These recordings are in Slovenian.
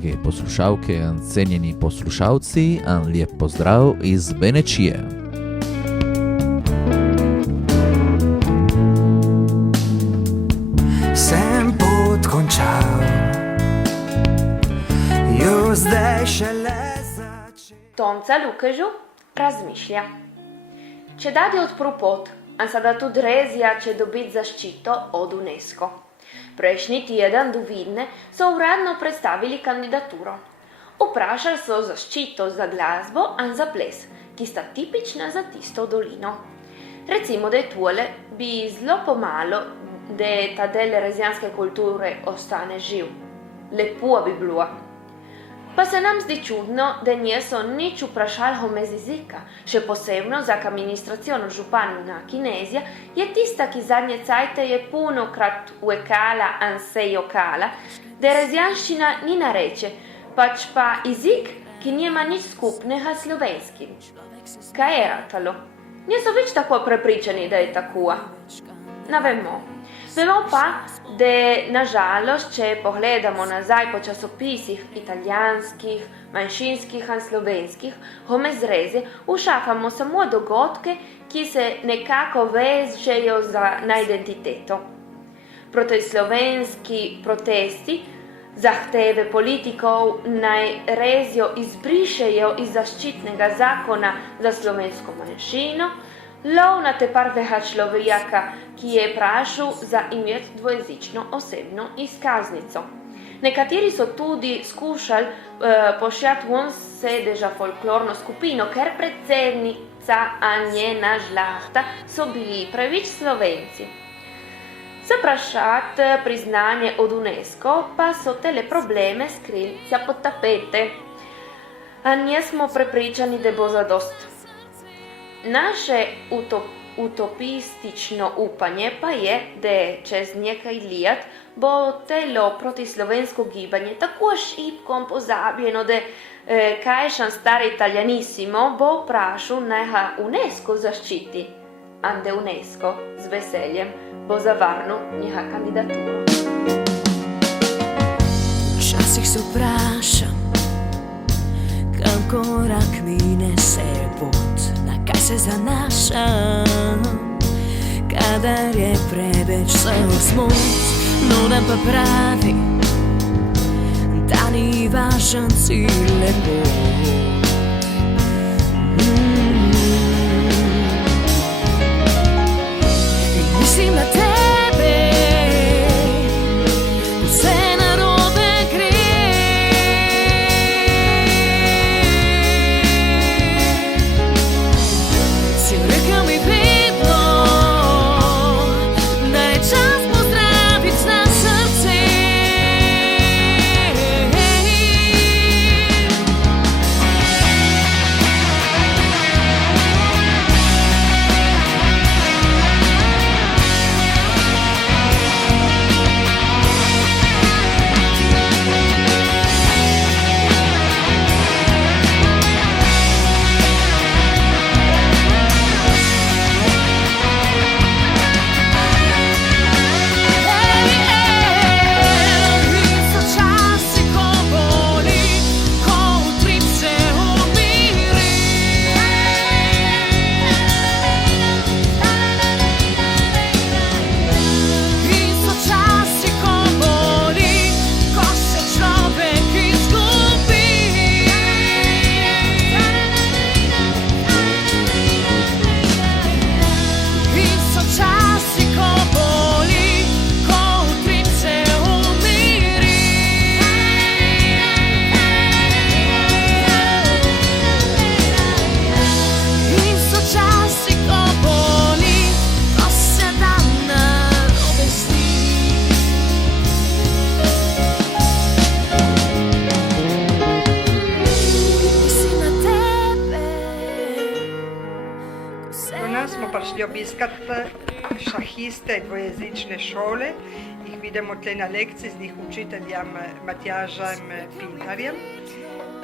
drage poslušalke in cenjeni poslušalci, en lep pozdrav iz Benečije. Sem pot končal, jo zdaj šele začel. Tonca Lukežu razmišlja. Če dadi odpru pot, a sada tudi Rezija će dobiti zaščito od UNESCO. Prejšnji tjedan do Vidne so uradno predstavili kandidaturo. Vprašali so zaščito za glasbo in za ples, ki sta tipična za tisto dolino. Recimo, da je tole bi zelo pomalo, da ta del rezijanske kulture ostane živ. Lepo bi bilo. Pa se nam zdi čudno, da niso nič vprašali o jezika, še posebno za administracijo župana Kinezija je tista, ki zadnje cajte je punokrat uvekala in se jokala, da rezijanščina ni nareče, pač pa jezik, ki nima nič skupnega s slovenskim. Kaj je ratalo? Niso več tako prepričani, da je tako. Ne vemo. Vemo pa, da nažalost, če pogledamo nazaj po časopisih italijanskih, manjšinskih in slovenskih, o mezrezi ušafamo samo dogodke, ki se nekako vežejo na identiteto. Protislovenski protesti, zahteve politikov naj rezijo izbrišejo iz zaščitnega zakona za slovensko manjšino, lov na te prvega človeka, ki je prašal za imeti dvojezično osebno izkaznico. Nekateri so tudi skušali pošljati von sedeža folklorno skupino, ker predsednica in njena žlahta so bili preveč Slovenci. Zaprašati priznanje od UNESCO pa so tele probleme skrili pod tapete. A nismo prepričani, da bo zadost. Naše utopistično upanje pa je, da čez nekaj let bo telo protislovensko gibanje tako šibko pozabljeno, da kajšan stari italianissimo bo vprašal naj ga UNESCO zaščiti, in da UNESCO z veseljem bo zavrnil njega kandidaturo. Včasih se vprašam, kam korak mine se pot, na kaj se zanašam, kadar je preveč smut, no dan pa pravi, da ni važen cilj lepo. Mislim na tebe, vse narobe gre. Si rekel mi vedno, da je čas pozdraviti na srce. prišli obiskati šahiste dvojezične šole. Jih vidimo tle na lekciji z njih učiteljem Matjažem Pintarjem,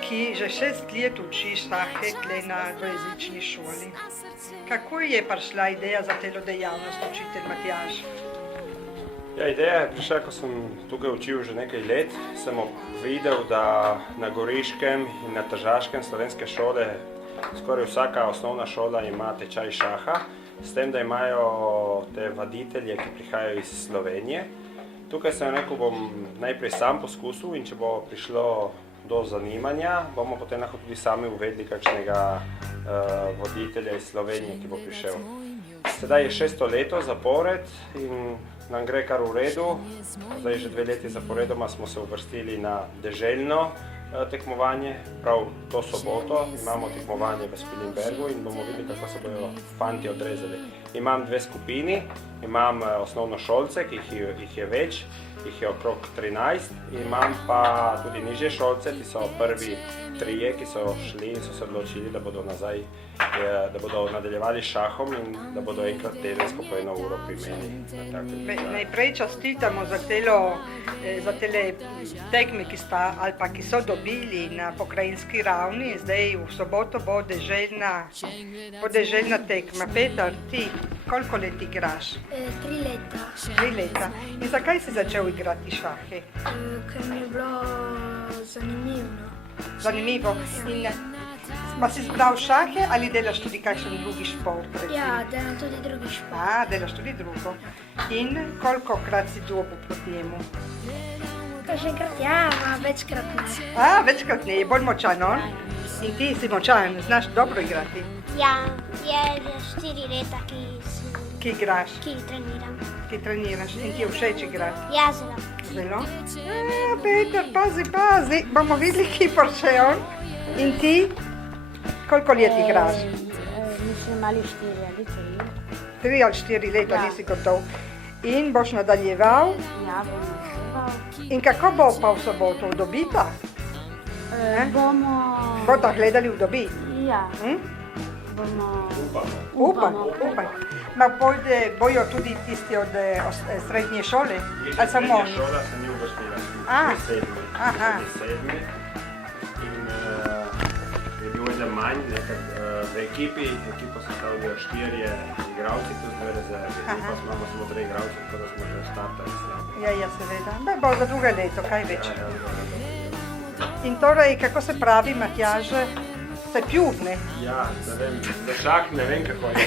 ki že 6 let uči šahe tle na dvojezični šoli. Kako je prišla ideja za telo dejavnost, učitelj Matjaž? Ja, ideja je prišla, ko sem tukaj učil že nekaj let. Sem videl, da na Goriškem in na Tržaškem slovenske šole, skoraj vsaka osnovna šola ima tečaj šaha, s tem, da imajo te vaditelje, ki prihajajo iz Slovenije. Tukaj sem rekel, bom najprej sam poskusil in če bo prišlo do zanimanja, bomo potem lahko tudi sami uvedli kakšnega voditelja iz Slovenije, ki bo prišel. Sedaj je 6. leto zapored in nam gre kar v redu. Zdaj že 2 leti zaporedoma smo se uvrstili na deželno tekmovanje. Prav to soboto imamo tekmovanje v Spilimbergu in bomo videli, kako se bodo fanti odrezali. Imam 2 skupini, imam osnovnošolce, ki jih je več, jih je okrog 13, imam pa tudi nižje šolce, ki so prvi 3, ki so šli in so se odločili, da bodo nazaj, da bodo nadaljevali s šahom in da bodo enkrat tedensko po 1 uro pri meni. Najprej častitamo za tele tekme, ki so dobili na pokrajinski ravni. Zdaj v soboto bo deželna tekma. Petar, ti koliko let igraš? 3 leta. 3 leta. In zakaj si začel igrati šahe? Ker mi je bilo zanimivo. Zanimivo. Ma si zbral šahe ali delaš tudi kakšen drugi šport? Ja, delam tudi drugi šport. Delaš tudi drugo. In kolikokrat si dobil proti njemu? Kakšenkrat ja, a večkrat ne. Večkrat ne, je bolj močan, on? In ti si močan, znaš dobro igrati? Ja, je že 4 leta, Ki igraš? ki treniram. Ki treniraš in ti je všeč igrati? Ja, zelo. Zelo? Peter, pazi, bomo videli, ki pa še on. In ti? Koliko let igraš? Mislim, ali 4 ali 3. 3 ali 4 leta, nisi gotov. In boš nadaljeval? Ja, bom nadaljeval. In kako bo pa v soboto, v Dobita? Bodo gledali v Dobi? Ja, Upam. Ma bojo tudi tisti od srednje šole? Ali samo oni? Šola se ni uvrstila, Aha. 7. In je bil eden manj, v ekipo se stavljajo 4 igralci, tudi 2 rezervi. Pa imamo samo 3 igralci, tako da smo že startali. Ja, seveda. Bo za drugo leto, kaj več. In torej, kako se pravi, Matjaže, se pljuvne? Ja, ne vem, za šah ne vem kako je.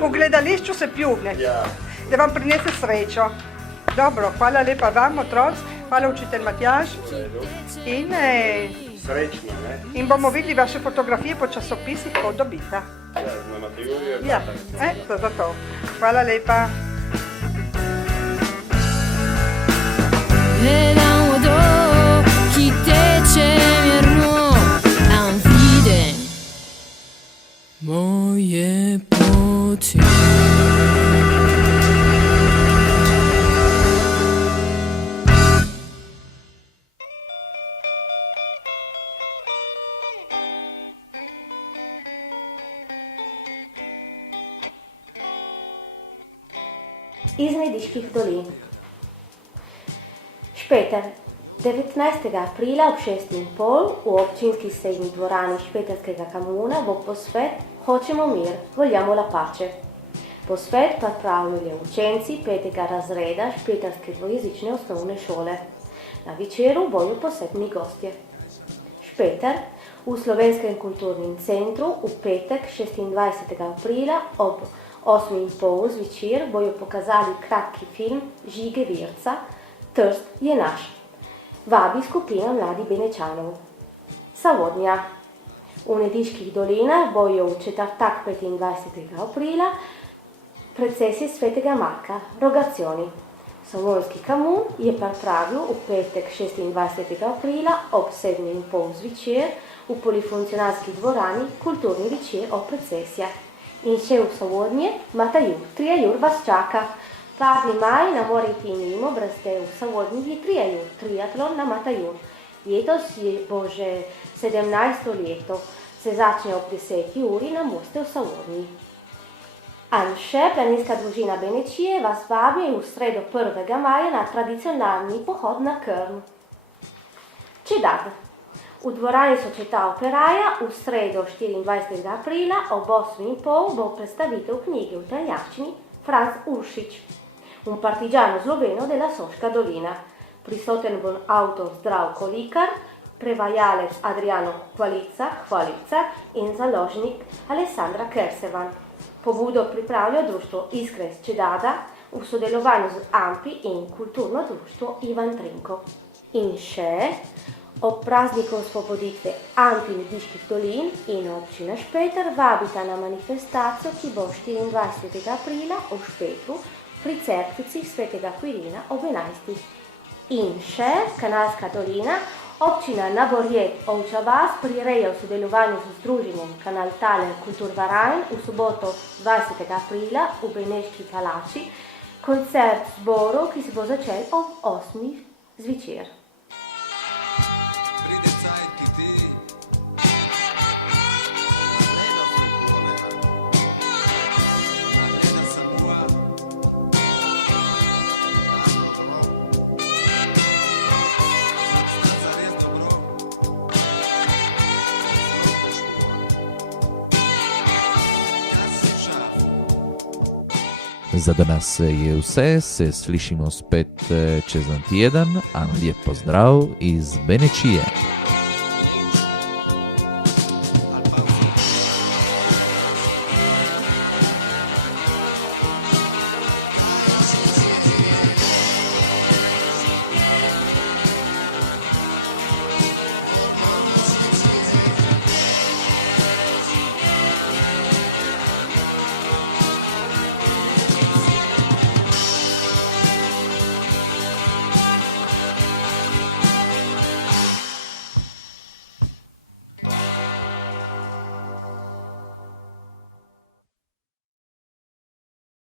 V gledališču se pljuvne. Ja. Da vam prinese srečo. Dobro, hvala lepa vam, otroc, hvala učitelj Matjaž. In Srečno, ne? In bomo videli vaše fotografije po časopisih od Dobita. Ja, na Matejurju je Ja, to za to. Hvala lepa. Gledam vodo, ki teče mirno, tam vidim moje poti. Iz Mediških dolin. Špeter. 19. aprila ob 6:30 v občinski srednji dvorani Špeterskega kamuna bo posvet Hočemo mir, vogliamo la pace. Posvet pripravljajo učenci 5. razreda Špeterske dvojezične osnovne šole. Na večeru bojo posebni gostje. Špeter. V Slovenskem kulturnem centru v petek 26. aprila ob 8:30 zvečer bojo pokazali kratki film Žige Virca Trst je naš. Vabi skupina mladih Benečanov. Savodnja. V Nediških dolinah bojo v četrtek 25. aprila procesije svetega Marka, rogacioni. Savojski kamun je pripravil v petek 26. aprila ob 7:30 zvečer v polifunkcionalski dvorani kulturni večer o procesijah. In še v Savodnje, Matajur, 3 ur vas čaka. 2. maj ne morete mimo, brez te v Savodnji je 3 ur, triatlon na Matajur. Letos bo že 17. leto, se začne ob 10. uri na moste v Savodnji. In še planinska družina Benečije vas vabi v sredo 1. maja na tradicionalni pohod na Krn. Čedad. V dvorani Sočeta operaja v sredo 24. aprila ob 8:30 bo predstavitev knjige v italijanščini Franz Uršič. un partigiano sloveno della Soška dolina. Prisoten bon avtor Zdravko Likar, prevajalec Adriano Hvalica in založnik Alessandra Kersevan. Pobudo pripravlja društvo Iskres Čedada v sodelovanju z AMPI in kulturno društvo Ivan Trinko. In še, ob prazniku osvoboditve AMPI Mediških dolin in občina Špeter vabita na manifestacijo, ki bo 24. aprila v Špetru pri cerkvici svetega Quirina ob 11. In še, Kanalska dolina, občina Naborjet Ovča vas prireja v sodelovanju z združenjem Kanal Tale Kulturverein v soboto 20. aprila v Beneški palači koncert zboru, ki se bo začel ob 8. zvečer. Za danas je vse, se slišimo spet čez en teden, lijep pozdrav iz Benečije.